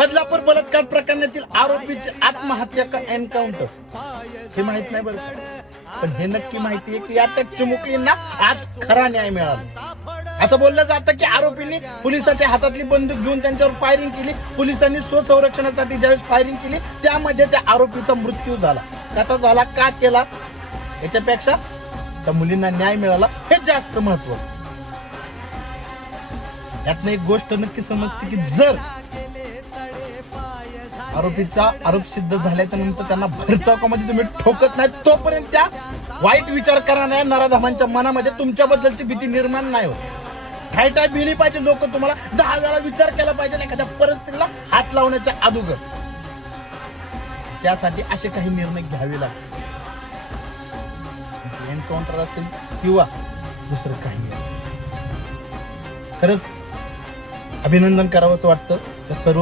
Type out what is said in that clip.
बदलापूर बलात्कार प्रकरणातील आरोपीची आत्महत्या का एन्काउंटर हे माहित नाही बरं, पण हे नक्की माहिती आहे की या चिमुकलींना आज खरा न्याय मिळाला. असं बोललं जातं की आरोपींनी पोलिसाच्या हातातली बंदूक घेऊन त्यांच्यावर फायरिंग केली. पोलिसांनी स्वसंरक्षणासाठी ज्यावेळेस फायरिंग केली त्यामध्ये त्या आरोपीचा मृत्यू झाला. त्याचा झाला का केला याच्यापेक्षा त्या मुलींना न्याय मिळाला हे जास्त महत्वाचं. यातनं एक गोष्ट नक्की समजते की जर आरोपीचा आरोप सिद्ध झाल्याच्या नंतर त्यांना भरचौकामध्ये तुम्ही ठोकत नाही तोपर्यंत त्या वाईट विचार करणाऱ्या नराधमांच्या मनामध्ये तुमच्याबद्दलची भीती निर्माण नाही होत. काय भिली पाहिजे, लोक तुम्हाला 10 वेळा विचार केला पाहिजे एखाद्या परिस्थितीला हात लावण्याच्या अगोदर. त्यासाठी असे काही निर्णय घ्यावे लागतात, एन्काउंटर असेल किंवा दुसरं काही. खरंच अभिनंदन करावंच वाटतं त्या सर्व